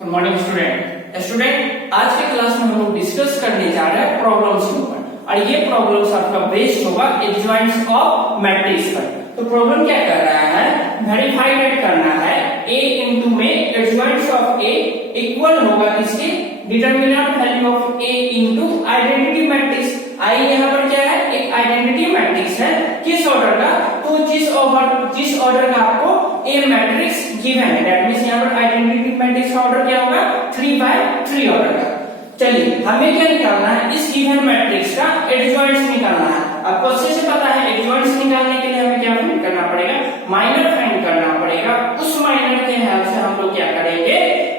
Good morning student आज के class में हम लोग डिस्कस करने जा रहे हैं प्रॉब्लम्स के ऊपर और ये प्रॉब्लम्स आपका बेस्ड होगा एडजॉइंट्स ऑफ मैट्रिक्स पर। तो प्रॉब्लम क्या कर रहा है, वेरीफाई डेट करना है a इनटू में एडजॉइंट्स ऑफ a इक्वल होगा किसके, determinant value of a into identity matrix. I यहाँ पर क्या है, एक आइडेंटिटी मैट्रिक्स है, किस ऑर्डर का, तो जिस ऑर्डर का आपको A मैट्रिक्स गिवन है, दैट मींस यहाँ पर आइडेंटिटी मैट्रिक्स का ऑर्डर क्या होगा, 3/3 ऑर्डर का। चलिए हमें क्या निकालना है, इस गिवन मैट्रिक्स का एडजॉइंट्स निकालना है। आपको अच्छे से पता है एडजॉइंट्स निकालने के लिए हमें क्या फाइंड करना पड़ेगा, माइनर फाइंड करना पड़ेगा। उस माइनर के हेल्प से हम लोग क्या करेंगे,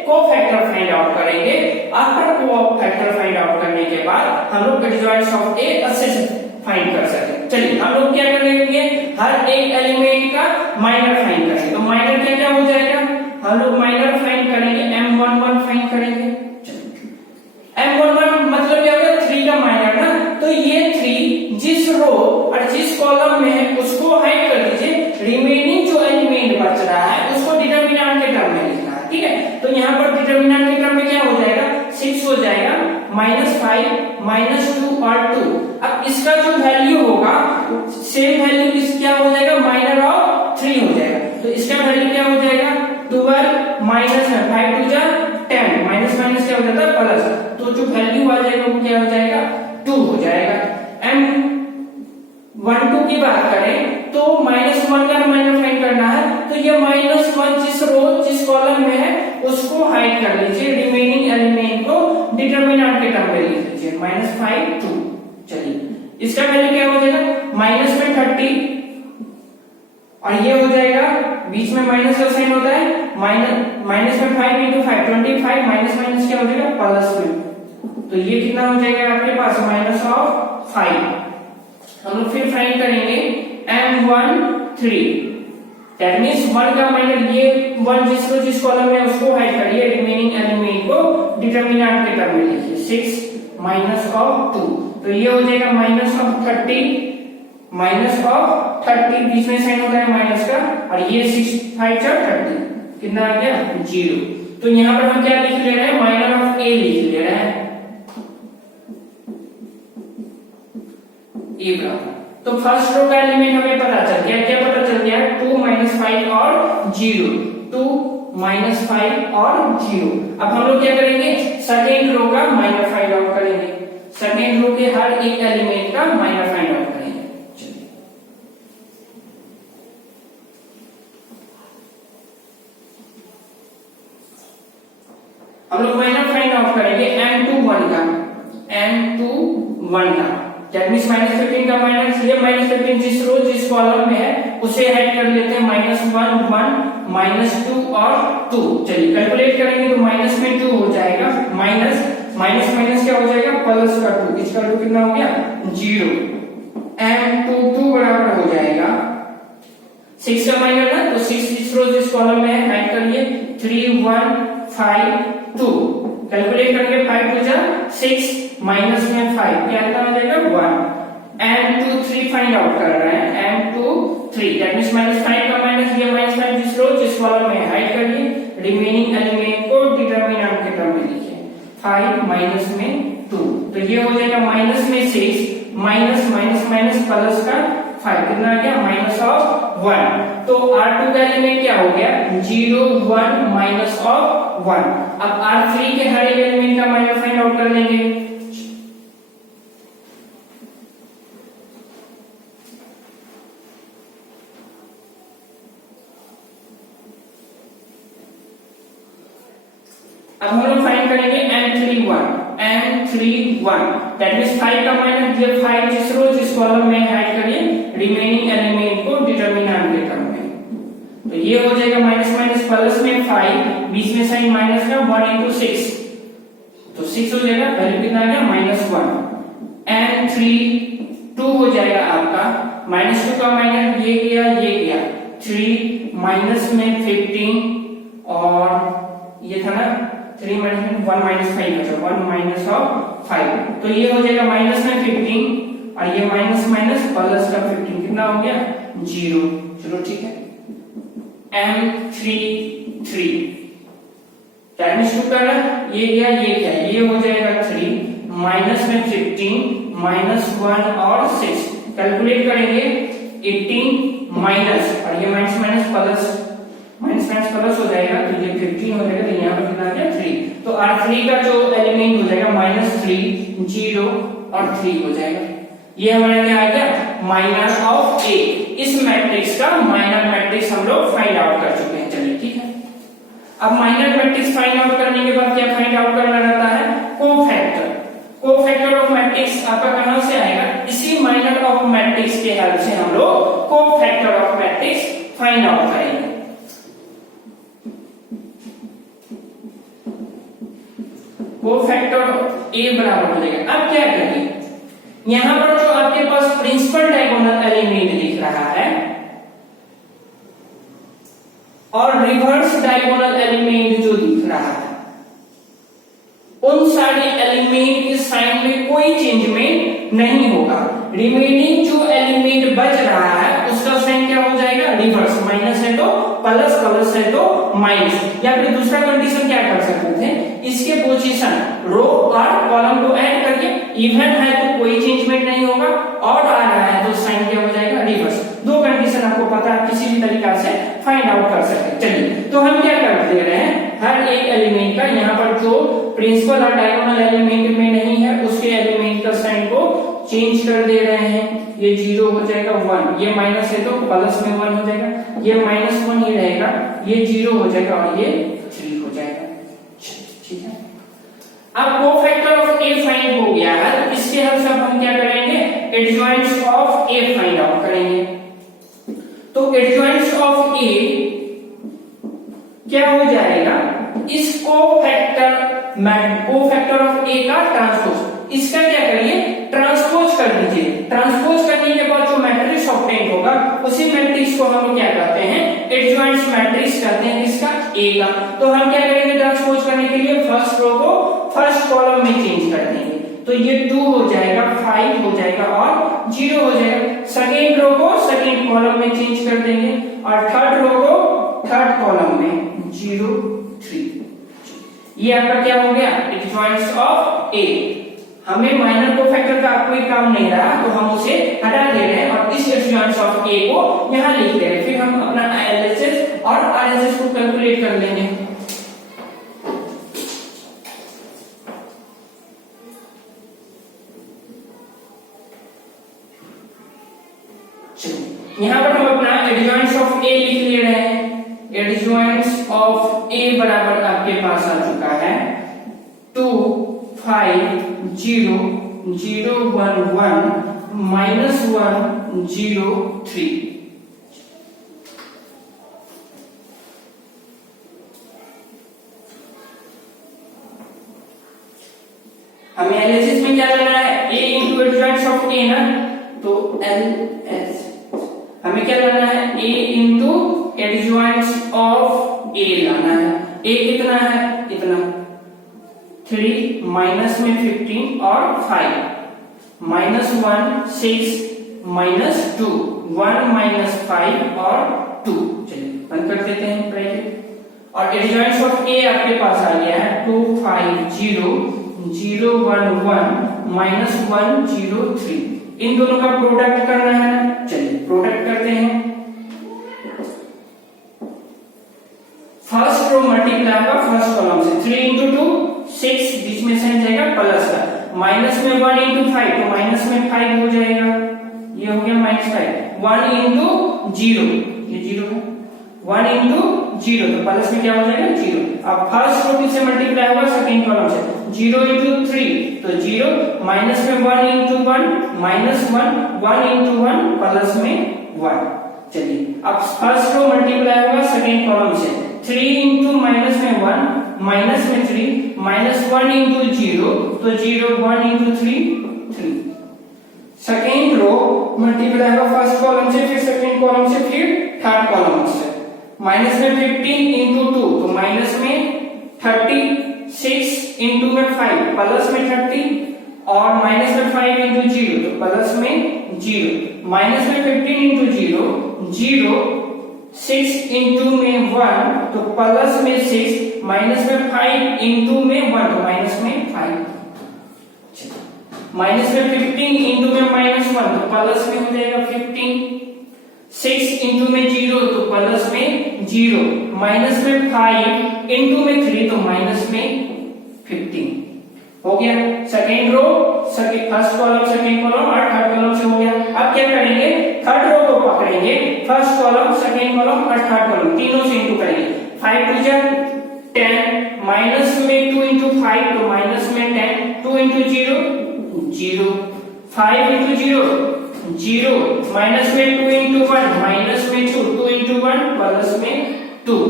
कोफैक्टर फाइंड आउट करेंगे। आफ्टर कोफैक्टर फाइंड आउट करने के बाद हम लोग एडजॉइंट्स ऑफ ए अच्छे से फाइंड कर सकते। चलिए हम लोग क्या करेंगे, हर एक एलिमेंट का माइनर फाइंड करेंगे। तो माइनर क्या क्या हो जाएगा, हम लोग माइनर फाइंड करेंगे, m11 फाइंड करेंगे। m11 मतलब क्या होगा, 3 का माइनर ना, तो ये 3 जिस रो और जिस कॉलम में है उसको हाइड कर दीजिए, रिमेनिंग जो एलिमेंट बच रहा है उसको डिटरमिनेंट के टर्म में लिखना है, ठीक है। तो यहाँ पर डिटरमिनेंट के टर्म में क्या हो जाएगा, 6 हो जाएगा, -5, -2 और 2। अब इसका जो वैल्यू होगा सेम वैल्यू इस क्या हो जाएगा, माइनर ऑफ 3 हो जाएगा। तो इसका वैल्यू क्या हो जाएगा, 12 माइनस 5 2 जा 10, माइनस माइनस क्या हो जाता है प्लस, तो जो वैल्यू आ जाएगा वो क्या हो जाएगा, 2 हो जाएगा। m12 की बात करें तो -1 का माइनर फाइंड करना है, तो ये -1 जिस रो जिस कॉलम में है उसको हाइड कर लीजिए, रिमेनिंग एलिमेंट को डिटरमिनेंट के टर्म में लिख लीजिए, -5 2। चलिए इसका वैल्यू क्या हो जाएगा, माइनस में 30 और ये हो जाएगा, बीच में माइनस का साइन होता है, माइनस में 5 into 5 25, माइनस माइनस क्या हो जाएगा प्लस में, तो ये कितना हो जाएगा आपके पास, -5। हम लोग फिर फाइंड करेंगे m13, दैट मींस 1 का माइनर, ये 1 जिस कॉलम में उसको हाइड करिए, रिमेनिंग एलिमेंट को डिटरमिनेंट के टर्म में लिखिए, 6 -2, तो ये हो जाएगा -30 -30, बीच में साइन होता है माइनस का, और ये 6 5 4 30, कितना आ गया 0। तो यहाँ पर हम क्या लिख ले रहे हैं, माइनर ऑफ a लिख ले रहे हैं, a का। तो फर्स्ट रो का एलिमेंट हमें पता चल गया, क्या पता चल गया, 2 -5 और 0, 2 -5 और 0। अब हम लोग क्या करेंगे, सेकेंड रो का माइनर फाइंड आउट करेंगे, सेकेंड रो के हर एक एलिमेंट का माइनर फाइंड आउट करेंगे। हम लोग माइनर फाइंड आउट करेंगे m21 का, m21 का, दैट मींस -15 का माइनस, ये -15 जिस रो जिस कॉलम में है उसे ऐड कर लेते हैं, -1 1 -2 और 2। चलिए कैलकुलेट करेंगे तो माइनस में 2 हो जाएगा, माइनस माइनस क्या हो जाएगा, प्लस का 2, इसका रूट कितना हो गया 0। m22 बराबर हो जाएगा 6 का माइनर ना, तो 6 जिस रो जिस कॉलम में है ऐड करिए, 3 1 5 2, कैलकुलेट करके 5 2 जा 6 माइनस में 5 क्या हो जाएगा 1। m23 फाइंड आउट कर रहे हैं, m23 दैट मींस -5 का माइनस, ये -5 जिस रो जिस कॉलम में हाइड करिए, रिमेनिंग एलिमेंट को डिटरमिनेंट के टर्म में लिखिए, 5 माइनस में 2, तो ये हो जाएगा माइनस में 6 माइनस माइनस माइनस प्लस का 5, कितना आ गया -1। तो R2 का एलिमेंट क्या हो गया, 0 1 -1। अब R3 के हर एक एलिमेंट का माइनर फाइंड आउट कर लेंगे। अब हम लोग फाइंड करेंगे m31, दैट मींस 5 का माइनस, ये 5 जिस रो जिस कॉलम में हाइड करिए, रिमेनिंग एलिमेंट को डिटरमिनेंट के टर्म में, तो ये हो जाएगा माइनस माइनस प्लस में 5, बीच में साइन माइनस का, 1 into 6, तो 6 हो जाएगा, वैल्यू कितना आ गया -1। m32 हो जाएगा आपका, -2 का माइनस, ये गया 3 माइनस में 15 और ये था ना 3 -1 -5 बचा, 1 -5, तो ये हो जाएगा माइनस में 15 और ये माइनस माइनस प्लस का 15, कितना हो गया 0। चलो ठीक है, m33 दैट मींस 2 का ये गया, ये क्या, ये हो जाएगा 3 माइनस में 15 माइनस 1 और 6, कैलकुलेट करेंगे 18 माइनस, और ये minus minus plus, minus minus plus हो जाएगा, तो ये 15 हो जाएगा, तो यहाँ पर कितना आ गया 3, तो R3 का जो एलिमेंट हो जाएगा -3 0 और 3 हो जाएगा। ये हमारा क्या आ गया, माइनर ऑफ ए। इस मैट्रिक्स का माइनर मैट्रिक्स हम लोग फाइंड आउट कर चुके हैं। चलिए ठीक है, अब माइनर मैट्रिक्स फाइंड आउट करने के बाद क्या फाइंड आउट करना रहता है, कोफैक्टर। कोफैक्टर ऑफ मैट्रिक्स आपका कहां से आएगा, इसी माइनर ऑफ मैट्रिक्स के हेल्प से हम लोग cofactor of matrix find out करेंगे। कोफैक्टर ए बराबर हो जाएगा। अब क्या करेंगे, यहां पर जो आपके पास प्रिंसिपल डायगोनल एलिमेंट दिख रहा है और रिवर्स डायगोनल एलिमेंट जो दिख रहा है, उन सारे एलिमेंट के साइन में कोई चेंजमेंट नहीं होगा। रिमेनिंग जो एलिमेंट बच रहा है उसका साइन क्या हो जाएगा, रिवर्स, माइनस है तो प्लस, प्लस है तो माइनस। या फिर दूसरा कंडीशन क्या कर सकते थे, इसके पोजीशन रो और कॉलम को ऐड करके, इवन है तो कोई चेंजमेंट नहीं होगा, ऑड आ रहा है तो साइन क्या हो जाएगा, रिवर्स। दो कंडीशन आपको पता है, किसी भी तरीका से फाइंड आउट कर सकते हैं। चलिए, तो हम क्या कर दे रहे हैं, हर एक एलिमेंट का यहाँ पर जो प्रिंसिपल और डायगोनल एलिमेंट में नहीं है उसके एलिमेंट का साइन को चेंज कर दे रहे हैं। ये 0 हो जाएगा 1, ये माइनस है तो प्लस में 1 हो जाएगा, ये -1 ही रहेगा, ये 0 हो जाएगा और ये 3 हो जाएगा। ठीक है, अब कोफैक्टर ऑफ ए फाइंड हो गया है, तो इसके हेल्प से हम क्या करेंगे, एडजॉइंट्स ऑफ ए फाइंड आउट करेंगे। तो एडजॉइंट्स ऑफ ए क्या हो जाएगा, इस कोफैक्टर ऑफ ए का ट्रांसपोज, इसका क्या करिए, ट्रांसपोज कर दीजिए। ट्रांसपोज करने के बाद जो मैट्रिक्स ऑब्टेन होगा उसी मैट्रिक्स को हम क्या कहते हैं, एडजॉइंट्स मैट्रिक्स कहते हैं, इसका ए का। तो हम क्या करेंगे, ट्रांसपोज करने के लिए फर्स्ट रो को फर्स्ट कॉलम में चेंज कर देंगे, तो ये 2 हो जाएगा, 5 हो जाएगा और 0 हो जाएगा। सेकेंड रो को सेकेंड कॉलम में चेंज कर देंगे और थर्ड रो को थर्ड कॉलम में 0 3। ये आपका क्या हो गया, एडजॉइंट्स ऑफ ए। हमें माइनर कोफैक्टर का कोई काम नहीं रहा तो हम उसे हटा दे रहे हैं और इस एडजॉइंट्स ऑफ ए को यहां लिख दे रहे हैं। फिर हम अपना एलएचएस और आरएचएस को कैलकुलेट कर लेंगे। यहां पर हम अपना एडजॉइंट्स ऑफ ए लिख ले रहे हैं। एडजॉइंट्स ऑफ ए बराबर आपके पास आ चुका है 2 5 0 0 1 1 -1 0 3। हमें एलएचएस में क्या लेना है, a इंटू एडजॉइंट्स ऑफ ए ना, तो एलएच हमें क्या लाना है, a इंटू एडजॉइंट्स ऑफ ए लाना है। a कितना है, इतना 3 माइनस में 15 और 5 -1 6 -2 1 -5 और 2। चलिए बंद कर देते हैं ब्रैकेट और एडजॉइंट्स ऑफ ए आपके पास आ गया है 2 5 0 0 1 1 -1 0 3। इन दोनों का प्रोडक्ट करना है, चलिए प्रोडक्ट करते हैं। फर्स्ट रो मल्टीप्लाई होगा फर्स्ट कॉलम से, 3 इंटू 2 6, बीच में साइन जाएगा प्लस का, माइनस में 1 इंटू 5 तो माइनस में 5 हो जाएगा, ये हो गया -5। 1 इंटू 0, ये 0 है, 1 इंटू 0 तो प्लस में क्या हो जाएगा 0। अब फर्स्ट रो से मल्टीप्लाई होगा सेकंड कॉलम से, 0 इंटू 3 तो 0, माइनस में 1 इंटू 1 -1 1 इंटू 1 प्लस में 1। चलिए अब फर्स्ट रो मल्टीप्लाई होगा सेकंड कॉलम से, 3 इंटू माइनस में 1 माइनस में 3 -1 इंटू 0 तो 0 1 इंटू 3 3। सेकेंड रो मल्टीप्लाई होगा फर्स्ट कॉलम से, फिर सेकेंड कॉलम से, फिर थर्ड कॉलम से, माइनस में 15 इंटू 2 तो माइनस में 36 इंटू में 5 प्लस में 30 और माइनस में 5 इंटू 0 तो प्लस में 0, माइनस में 15 इंटू 0 0 6 इंटू में 1 1 तो प्लस में 6, माइनस में 5, इंटू में 1 तो माइनस में 5, माइनस में 15 इंटू में -1 तो प्लस में हो जाएगा 15, 6 इंटू में 0 तो प्लस में 0, माइनस में 5 इंटू में 3 तो माइनस में 15 हो गया। Second row, first column, second column और थर्ड कॉलम से हो गया। अब क्या करेंगे, थर्ड रो को पकड़ेंगे, फर्स्ट कॉलम, सेकेंड कॉलम और थर्ड कॉलम तीनों से इंटू करेंगे। 5 टू जा 10, माइनस में 2 इंटू 5 तो माइनस में 10, 2 इंटू 0 0, 5 इंटू 0 0, माइनस में 2 इंटू 1 माइनस में 2, 2 इंटू 1 प्लस में 2,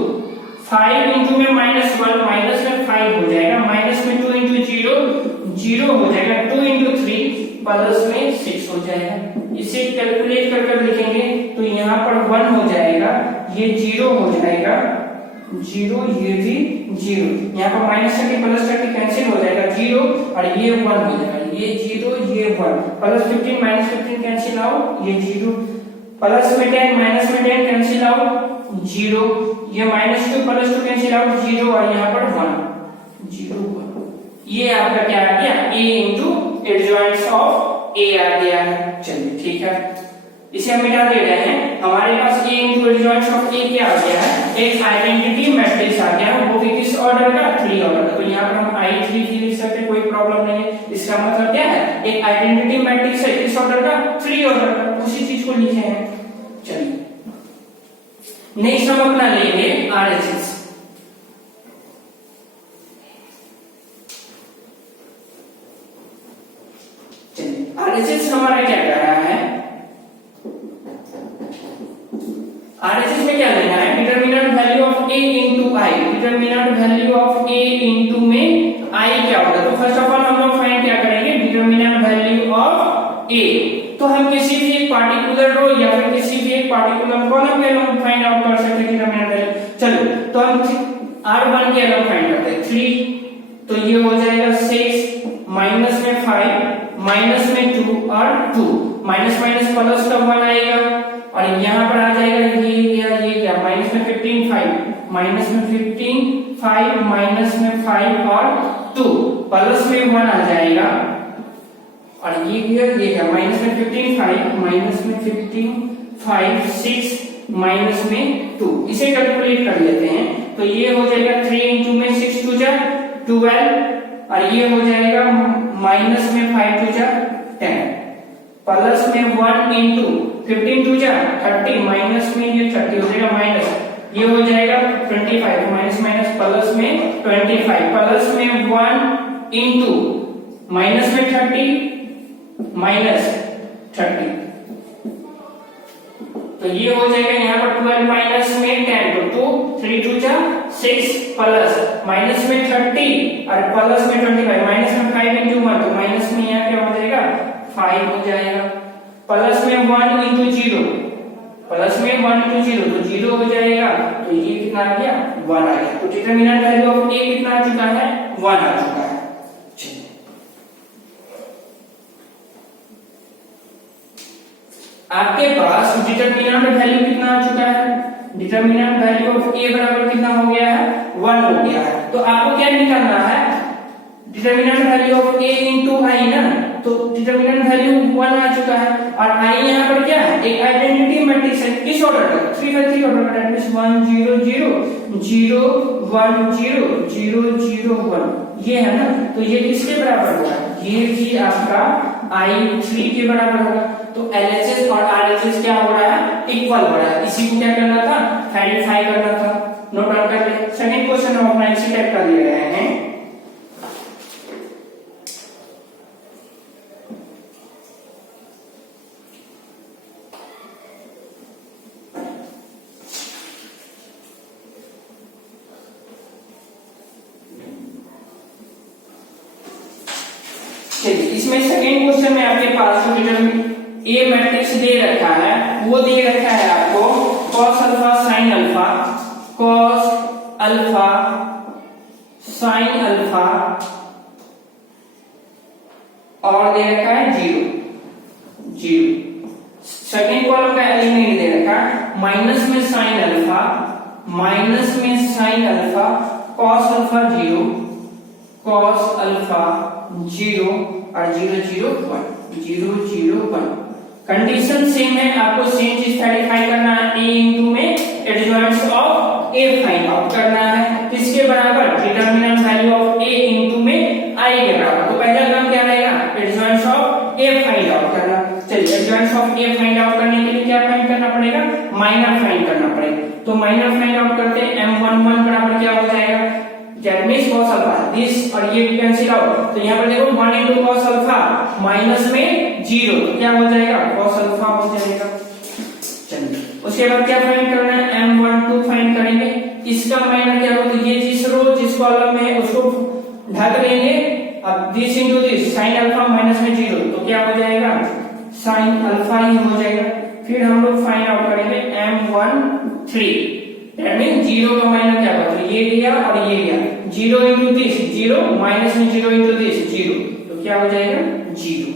5 इंटू में -1 माइनस में 5 हो जाएगा, माइनस में 2 इंटू 0 0 हो जाएगा, 2 इंटू 3 प्लस में 6 हो जाएगा। इसे कैलकुलेट कर कर लिखेंगे तो यहाँ पर 1 हो जाएगा, ये 0 हो जाएगा, 0 ये भी 0, यहाँ पर -30 प्लस 30 कैंसिल हो जाएगा, 0 और ये 1 हो जाएगा, ये 0 ये 1, प्लस 15 माइनस 15 कैंसिल आउट, ये 0, प्लस में 10 माइनस में 10 कैंसिल आउट 0, ये -2 प्लस 2 कैंसिल आउट 0 और यहाँ पर 1 0 1। ये आपका क्या आ गया, a इंटू एडजॉइंट्स ऑफ a आ गया है। चलिए ठीक है, इसे हम मिटा दे रहे हैं। हमारे पास a इंटू एडजॉइंट्स ऑफ a क्या आ गया है, एक आइडेंटिटी मैट्रिक्स आ गया है, वो भी किस ऑर्डर का, 3 ऑर्डर का। तो यहाँ पर हम I3 भी लिख सकते, कोई प्रॉब्लम नहीं है। इसका मतलब क्या है, एक आइडेंटिटी मैट्रिक्स है किस ऑर्डर का, 3 ऑर्डर का, उसी चीज को लिखे हैं। चलिए नेक्स्ट हम अपना लेंगे RHS। चलिए RHS हमारा क्या कर रहा है, RHS में क्या लेना है, determinant value of a into I, determinant value of a into में i क्या होगा। तो फर्स्ट ऑफ ऑल हम लोग फाइंड क्या करेंगे, डिटरमिनेंट वैल्यू ऑफ a। तो हम किसी भी एक पार्टिकुलर रो या फिर किसी भी एक पार्टिकुलर कॉलम के हम फाइंड आउट कर सकते हैं डिटरमिनेंट वैल्यू। चलो तो हम R1 के अलग फाइंड करते हैं, 3 तो ये हो जाएगा 6, माइनस में 5, माइनस में 2 और 2, माइनस माइनस प्लस का 1 आएगा और यहाँ पर आ जाएगा ये क्या माइनस में 15 5, माइनस में 15 5, माइनस में 5 और 2, प्लस में 1 आ जाएगा और ये क्या माइनस में 15 5, माइनस में 15 5 6, माइनस में 2। इसे कैलकुलेट कर लेते हैं तो ये हो जाएगा 3 इंटू में 6 टू जा 12 और ये हो जाएगा माइनस में 5 टू जा 10, प्लस में 1 इंटू 15 टू जा 30, माइनस में ये 30 हो जाएगा, माइनस ये हो जाएगा 25, माइनस माइनस प्लस में 25, प्लस में 1 इंटू माइनस में 30 माइनस 30 तो ये हो जाएगा यहाँ पर 12 माइनस में 10 तो 3 टू जा 6 प्लस माइनस में 30 और प्लस में 25, माइनस में 5 इंटू 1 तो माइनस में यहाँ क्या हो जाएगा 5 हो जाएगा, प्लस में 1 इंटू 0, प्लस में 1 इंटू 0 तो 0 हो जाएगा, तो ये कितना आ गया 1 आ गया। तो डिटरमिनेंट वैल्यू ऑफ a कितना आ चुका है 1 आ चुका है। आपके पास डिटरमिनेंट वैल्यू कितना आ चुका है, डिटरमिनेंट वैल्यू ऑफ a बराबर कितना हो गया है 1 हो गया है। तो आपको क्या निकालना है, determinant value of a into I ना, तो डिटरमिनेंट वैल्यू 1 आ चुका है और i यहाँ पर क्या है, एक आइडेंटिटी मैट्रिक्स है किस ऑर्डर का, 3 बाय 3 ऑर्डर का, दैट मींस 1 0 0 0 1 0 0 0 1 ये है ना। तो ये किसके बराबर होगा, ये भी आपका i3 के बराबर होगा। तो LHS और RHS क्या हो रहा है, इक्वल हो रहा है। इसी को क्या करना था, वेरीफाई करना था। नोट डाउन कर ले। सेकंड क्वेश्चन हम अपना इसी टाइप का ले रहे हैं। चलिए इसमें सेकंड क्वेश्चन में आपके पास जो डिटरमिनेंट ए मैट्रिक्स दे रखा है वो दे रखा है आपको cos alpha sin alpha, cos alpha sin alpha और दे रखा है 0 0। सेकेंड कॉलम का एलिमेंट दे रखा है माइनस में sin अल्फा माइनस में sine alpha cos alpha 0, cos alpha 0 और 0 0 1, 0 0 1। कंडीशन सेम है, आपको सेम चीज वेरीफाई करना है। a इंटू में एडजॉइंट्स ऑफ a फाइंड आउट करना है, किसके बराबर, determinant value of a into में i के बराबर। तो पहला काम क्या रहेगा, एडजॉइंट्स ऑफ a फाइंड आउट करना। चलिए एडजॉइंट्स ऑफ a फाइंड आउट करने के लिए क्या फाइंड करना पड़ेगा, माइनर फाइंड करना पड़ेगा। तो माइनर फाइंड आउट करते हैं, m11 बराबर क्या हो जाएगा, that means cos alpha, this और ये भी कैंसिल आउट। तो यहाँ पर देखो 1 into cos अल्फा माइनस में 0, तो क्या हो जाएगा, cos अल्फा हो जाएगा। चलिए उसके बाद क्या फाइंड करना है, m12 फाइंड करेंगे। इसका माइनर क्या हो, तो ये जिस रो जिस कॉलम में है उसको ढक देंगे। अब this into this sine alpha minus में 0, तो क्या हो जाएगा, साइन अल्फा ही हो जाएगा। फिर हम लोग फाइंड आउट करेंगे m13, दैट मीन 0 का माइनर क्या होगा, तो ये गया और ये गया, 0 इंटू दिस 0 माइनस में 0 इंटू दिस 0, तो क्या हो जाएगा 0।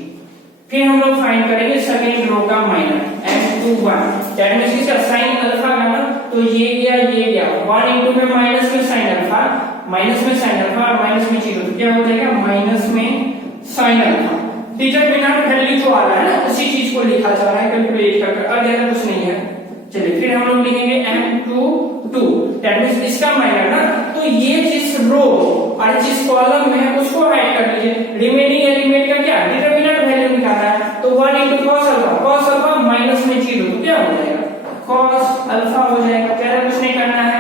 फिर हम लोग फाइंड करेंगे सेकंड रो का माइनर m21, दैट मींस इसका साइन अल्फा का ना, तो ये गया 1 इंटू में माइनस में साइन अल्फा, माइनस में साइन अल्फा और माइनस में 0, तो क्या हो जाएगा माइनस में साइन अल्फा। डिटरमिनेंट वैल्यू जो आ रहा है ना उसी चीज को लिखा जा रहा है कैलकुलेट करके, और ज्यादा कुछ नहीं है। चलिए फिर हम लोग लिखेंगे m22, दैट मींस इसका माइनर ना, तो ये जिस रो और जिस कॉलम में है उसको ऐड कर लीजिए। रिमेनिंग एलिमेंट का क्या डिटरमिनेंट वैल्यू निकालना है, तो 1 into cos अल्फा माइनस में 0, तो क्या हो जाएगा cos अल्फा हो जाएगा। ज्यादा कुछ नहीं करना है।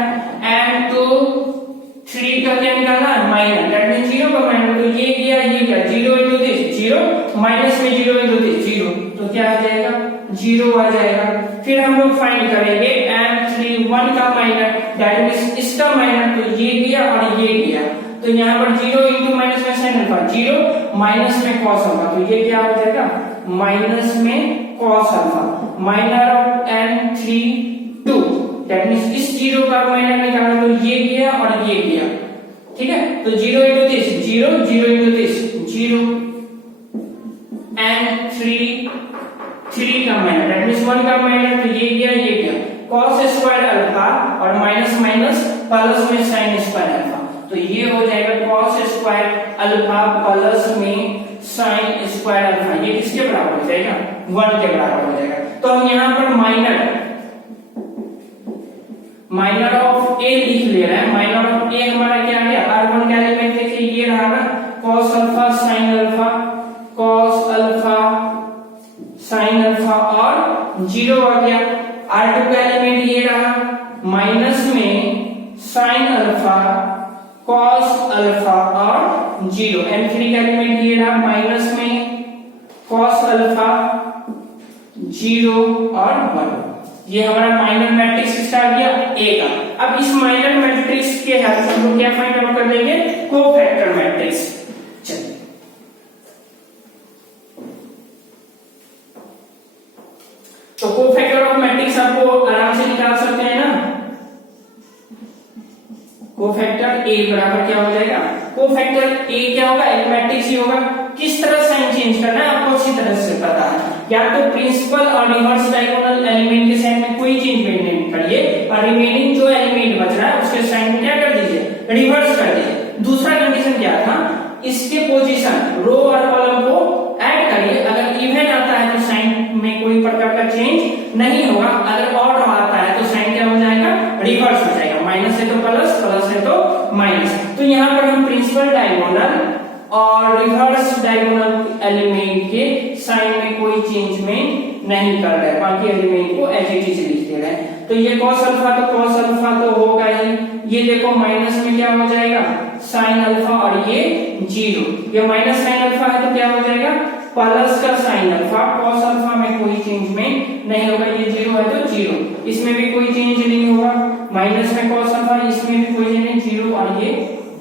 m23 का क्या निकालना है, माइनर, दैट मींस 0 का माइनर, तो ये गया 0 into दिस 0 माइनस में 0 into दिस 0, तो क्या आ जाएगा 0 आ जाएगा। फिर हम लोग फाइंड करेंगे m31 का माइनर, दैट मींस इसका माइनर, तो ये गया और ये गया, तो यहाँ पर 0 इंटू माइनस में साइन अल्फा 0 माइनस में cos अल्फा, तो ये क्या हो जाएगा माइनस में cos alpha. Minor of m32, that means इस 0 का माइनर निकालना, तो ये गया और ये गया, ठीक है। तो 0 into this 0, 0 into this 0, m33 का माइनर, दैट मींस 1 का माइनर, तो ये गया ये गया, cos स्क्वायर अल्फा और माइनस माइनस प्लस में साइन स्क्वायर अल्फा, तो ये हो जाएगा cos स्क्वायर अल्फा प्लस में साइन स्क्वायर अल्फा, ये किसके बराबर हो जाएगा 1 के बराबर हो जाएगा। तो हम यहाँ पर माइनर ऑफ a लिख ले रहे हैं। माइनर ऑफ a हमारा क्या आ गया, r1 का एलिमेंट देखिए ये रहा ना, cos alpha sine alpha, cos alpha sine alpha और 0 आ गया। r2 का एलिमेंट ये रहा, माइनस में साइन अल्फा cos अल्फा और 0। m3 का एलिमेंट ये रहा, माइनस में cos अल्फा 0 और 1। ये हमारा माइनर मैट्रिक्स किसका आ गया, a का। अब इस माइनर मैट्रिक्स के हेल्प से हम लोग क्या फाइंड आउट कर लेंगे, कोफैक्टर मैट्रिक्स। चलिए तो कोफैक्टर ऑफ मैट्रिक्स आपको आराम से निकाल सकते हैं ना। कोफैक्टर a बराबर क्या हो जाएगा, कोफैक्टर a क्या होगा, एक मैट्रिक्स ही होगा। किस तरह साइन चेंज करना है आपको अच्छी तरह से पता है, या तो प्रिंसिपल और रिवर्स डायगोनल एलिमेंट के साइन में कोई चेंज नहीं करिए, और रिमेनिंग जो एलिमेंट बच रहा है उसके साइन में क्या कर दीजिए, रिवर्स कर दीजिए। दूसरा कंडीशन क्या था, इसके पोजीशन रो और कॉलम को ऐड करिए, अगर इवन आता है तो साइन में कोई प्रकार का चेंज नहीं होगा, अगर ऑड आता है तो साइन क्या हो जाएगा, रिवर्स हो जाएगा, माइनस है तो प्लस, प्लस है तो माइनस। तो यहाँ पर हम प्रिंसिपल डायगोनल और रिवर्स डायगोनल एलिमेंट के साइन में कोई चेंज में नहीं कर रहे, बाकी एलिमेंट को एज इट इज लिख दे रहे हैं। तो ये cos अल्फा तो होगा ही, ये देखो माइनस में क्या हो जाएगा साइन अल्फा और ये 0, ये माइनस साइन अल्फा है तो क्या हो जाएगा प्लस का साइन अल्फा। cos अल्फा में कोई चेंज में नहीं होगा, ये 0 है तो 0, इसमें भी कोई चेंज नहीं होगा, माइनस में cos अल्फा, इसमें भी कोई चेंज नहीं, 0 और ये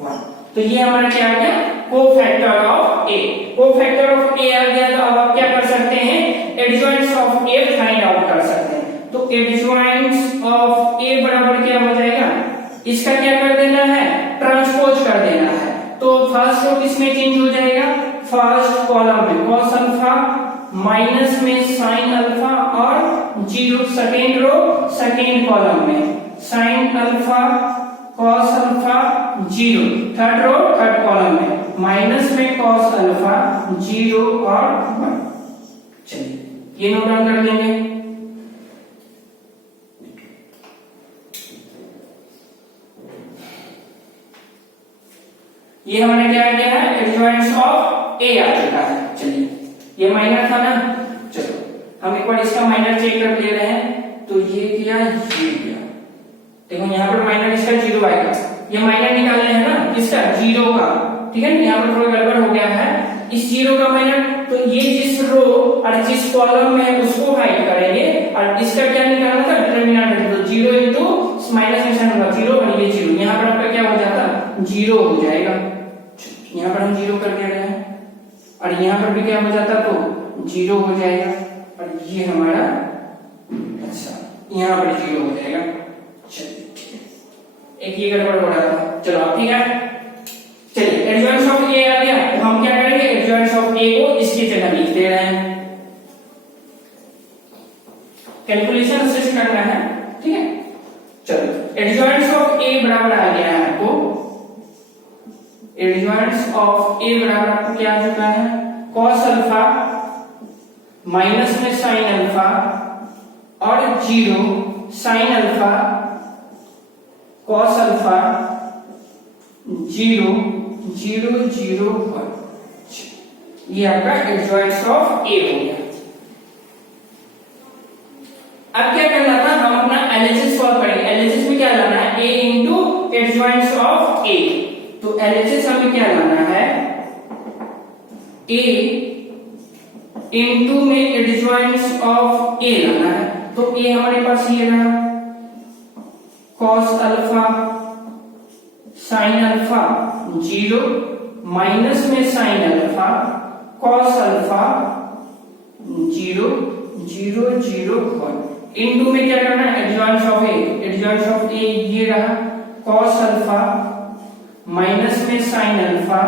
1। तो ये हमारा क्या आ गया, cofactor of a। Cofactor of a आ गया, तो अब आप क्या कर सकते हैं, एडजॉइंट्स ऑफ a फाइंड आउट कर सकते हैं। तो एडजॉइंट्स ऑफ a बराबर क्या हो जाएगा, इसका क्या कर देना है, ट्रांसपोज कर देना है। तो फर्स्ट रो किसमें चेंज हो जाएगा, फर्स्ट कॉलम में cos अल्फा माइनस में साइन अल्फा और 0, सेकेंड रो सेकेंड कॉलम में sine alpha cos alpha 0, third row third column में माइनस में कॉस अल्फा 0 और 1। चलिए ये नोट डाउन कर लेंगे। ये हमारे क्या आ गया है, एडजॉइंट्स ऑफ ए आ चुका है। चलिए ये माइनर था ना, चलो हम एक बार इसका माइनर चेक कर ले रहे हैं। तो ये किया, ये किया, देखो यहाँ पर माइनर इसका 0 आएगा। ये माइनर निकालने हैं ना किसका, 0 का, ठीक है ना। यहाँ पर थोड़ा गड़बड़ हो गया है, इस 0 का माइनर, तो ये जिस रो और जिस कॉलम में है उसको हाइड करेंगे, और इसका क्या निकालना था, डिटरमिनेंट, तो 0 इंटू माइनस में साइन होगा 0 और ये 0, यहाँ पर आपका क्या हो जाता, 0 हो जाएगा। यहाँ पर हम 0 कर दे रहे हैं, और यहाँ पर भी क्या हो जाता, तो 0 हो जाएगा, और ये हमारा, अच्छा यहाँ पर 0 हो जाएगा। चलिए ठीक है, एक ये गड़बड़ हो रहा था, चलो अब ठीक है। चलिए एडजॉइंट्स ऑफ ए आ गया, तो हम क्या करेंगे, एडजॉइंट्स ऑफ ए को इसकी जगह लिख दे रहे हैं, कैलकुलेशन से करना है, ठीक है। चलो एडजॉइंट्स ऑफ ए बराबर आ गया है आपको, एडजॉइंट्स ऑफ ए बराबर आपको क्या आ चुका है, कॉस अल्फा माइनस में साइन अल्फा और 0 साइन अल्फा कॉस अल्फा 0 0 0 1। ये आपका एडजॉइंट्स ऑफ ए हो गया। अब क्या करना था, हम अपना एलएचएस सॉल्व करेंगे। एलएचएस में क्या लाना है, ए इंटू एडजॉइंट्स ऑफ ए। तो एलएचएस हमें क्या लाना है, ए इंटू में एडजॉइंट्स ऑफ ए लाना है। तो ए हमारे पास ये रहा, cos alpha sine alpha 0 minus में sine alpha cos alpha 0 0 0 1। Into में क्या करना है, एडजॉइंट्स ऑफ ए, एडजॉइंट्स ऑफ ए ये रहा, कॉस अल्फा माइनस में sine alpha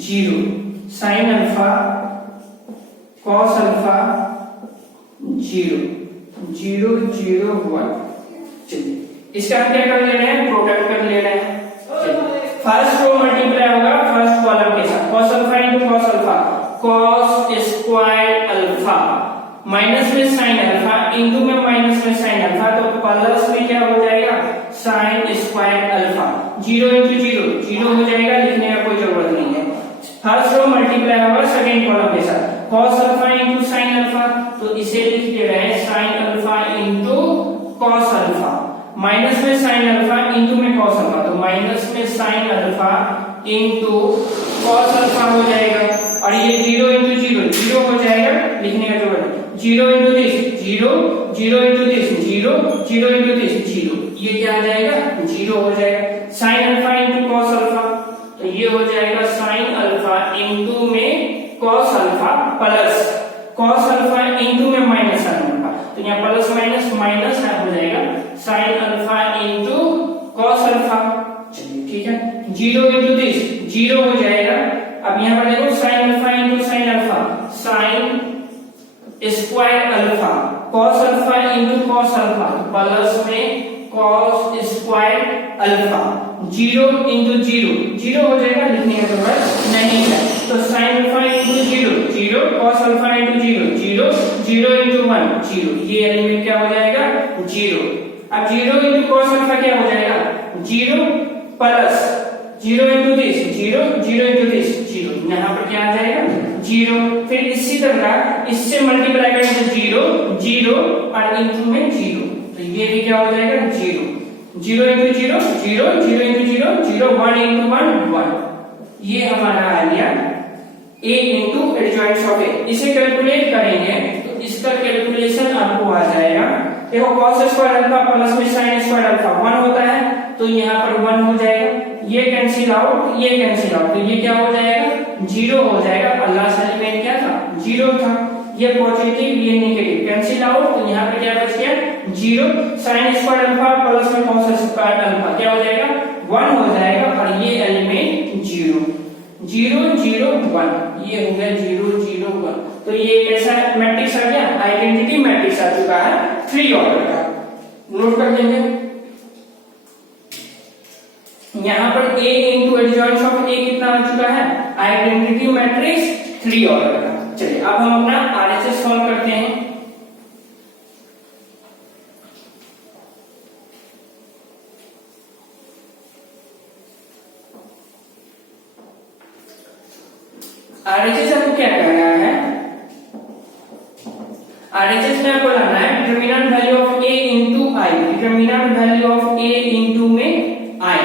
0 sign alpha cos alpha 0 0 0 1। चलिए इसका हम क्या कर ले रहे हैं, प्रोडक्ट कर ले रहे हैं। फर्स्ट रो मल्टीप्लाई होगा फर्स्ट कॉलम के साथ, cos alpha into cos alpha, cos square alpha minus में साइन अल्फा इंटू में माइनस में साइन अल्फा, तो प्लस में क्या हो जाएगा, साइन स्क्वायर अल्फा 0 इंटू 0 0 हो जाएगा, लिखने का कोई जरूरत नहीं है। फर्स्ट रो मल्टीप्लाई होगा सेकेंड कॉलम के साथ, cos alpha into sine alpha, तो इसे लिख दे रहे हैं sine alpha into cos alpha minus में साइन अल्फा इंटू में कॉस अल्फा, तो माइनस में sine alpha into cos alpha हो जाएगा, और ये 0 इंटू 0 0 हो जाएगा, लिखने का जरूरत नहीं। 0 into this 0 0 into this 0 0 into this 0, ये क्या आ जाएगा, 0 हो जाएगा। Sine alpha into cos alpha, तो ये हो जाएगा साइन अल्फा इंटू में cos alpha plus cos alpha into में माइनस अल्फा, तो यहाँ प्लस माइनस माइनस हो जाएगा, sine alpha into cos alpha. चलिए ठीक है, 0 इंटू दिस 0 हो जाएगा। अब यहाँ पर देखो sine alpha into sine alpha, sign square alpha cos alpha into cos alpha plus में कॉस स्क्वायर अल्फा 0 इंटू 0 0 हो जाएगा, लिखने का जरूरत नहीं है। तो sine alpha into 0 0 cos alpha into 0 0 0 into 1 0, ये एलिमेंट क्या हो जाएगा, 0। अब 0 इंटू कॉस अल्फा क्या हो जाएगा, 0 plus 0 into this 0 0 into this 0, यहाँ पर क्या आ जाएगा, 0। फिर इसी तरह इससे मल्टीप्लाई करेंगे 0 0 और इंटू में 0, तो ये भी क्या हो जाएगा, 0 0 इंटू 0 0 0 इंटू 0 0 1 इंटू 1 1। ये हमारा आ गया a इंटू एडजॉइंट्स ऑफ ए। इसे कैलकुलेट करेंगे तो इसका कैलकुलेशन आपको आ जाएगा, देखो cos स्क्वायर अल्फा प्लस में sin स्क्वायर अल्फा 1 होता है, तो यहाँ पर 1 हो जाएगा, ये कैंसिल आउट ये कैंसिल आउट, तो ये क्या हो जाएगा, 0 हो जाएगा। अल्लाह से एलिमेंट क्या था, 0 था, ये पॉजिटिव ये नेगेटिव कैंसिल आउट, तो यहाँ पे क्या बच गया, 0। sin स्क्वायर अल्फा प्लस में cos स्क्वायर अल्फा क्या हो जाएगा, 1 हो जाएगा, और ये एलिमेंट 0 0 0 1, ये हो गया 0 0 1। तो ये कैसा मैट्रिक्स आ गया, आइडेंटिटी मैट्रिक्स आ चुका है 3 ऑर्डर का। नोट कर लेंगे यहाँ पर A इंटू एडजॉइंट्स ऑफ A कितना आ चुका है, आइडेंटिटी मैट्रिक्स 3 ऑर्डर का। चलिए अब हम अपना RHS सॉल्व करते हैं। RHS आपको क्या कर रहा है, RHS में आपको लाना है determinant value of A into I, determinant value of A into में I।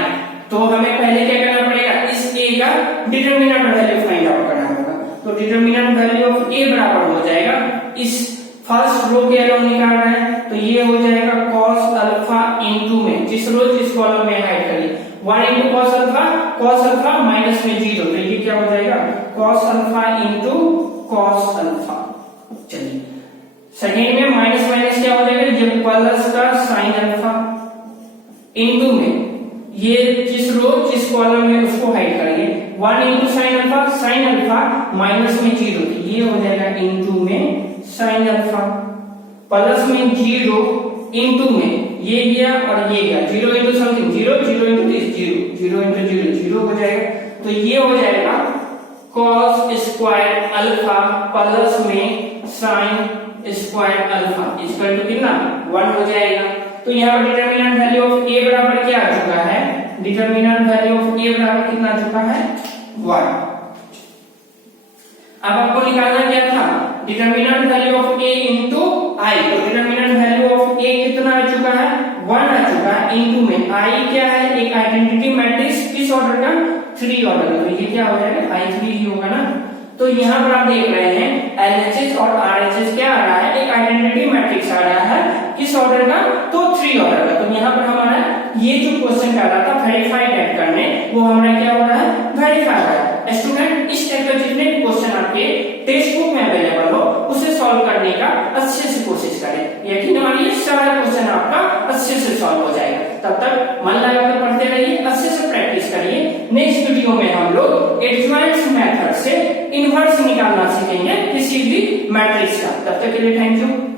तो हमें पहले क्या करना पड़ेगा, इस A का डिटरमिनेंट वैल्यू फाइंड आउट करना होगा। तो डिटरमिनेंट वैल्यू ऑफ A बराबर हो जाएगा, इस फर्स्ट रो के अलोन निकाल रहे हैं तो ये हो जाएगा cos अल्फा इंटू में जिस रो जिस कॉलम में हाइड करिए 1 इंटू cos अल्फा माइनस में 0, तो ये क्या हो जाएगा cos alpha into cos alpha. चलिए सेकेंड में माइनस माइनस क्या हो जाएगा, ये प्लस का साइन अल्फा इंटू में ये जिस रो जिस कॉलम में उसको हाइड करेंगे 1 इंटू साइन अल्फा माइनस में 0, तो ये हो जाएगा इंटू में साइन अल्फा प्लस में 0 इंटू में ये गया और ये गया 0 into something 0 0 into this 0 into 0 हो जाएगा। तो ये हो जाएगा cos स्क्वायर अल्फा प्लस में sine square alpha equal to कितना 1 हो जाएगा। तो यहाँ पर डिटरमिनेंट वैल्यू ऑफ A बराबर क्या आ चुका है, डिटरमिनेंट वैल्यू ऑफ A बराबर कितना आ चुका है 1। अब आपको निकालना क्या था, determinant value of A into I। तो डिटरमिनेंट वैल्यू ऑफ A कितना आ चुका है 1 आ चुका है, इंटू में I क्या है, एक आइडेंटिटी मैट्रिक्स किस ऑर्डर का 3 ऑर्डर का, तो ये क्या हो जाएगा I3 ही होगा ना। तो यहाँ पर आप देख रहे हैं LHS और RHS क्या आ रहा है, एक आइडेंटिटी मैट्रिक्स आ रहा है किस ऑर्डर का, तो 3 ऑर्डर का। तो यहाँ पर हमारा ये जो क्वेश्चन कर रहा था वेरीफाई टाइप करने, वो हमारा क्या हो रहा है वेरीफाई हो रहा है। स्टूडेंट इस टाइप का जितने क्वेश्चन आपके टेक्स्ट बुक में अवेलेबल हो उसे सॉल्व करने का अच्छे से कोशिश करें, यकीन मानिए सारा क्वेश्चन आपका अच्छे से सॉल्व हो जाएगा। तब तक मन लगाकर पढ़ते रहिए, अच्छे से प्रैक्टिस करिए। नेक्स्ट वीडियो में हम लोग एडजॉइंट्स मेथड से इनवर्स निकालना सीखेंगे किसी भी मैट्रिक्स का। तब तक के लिए थैंक यू।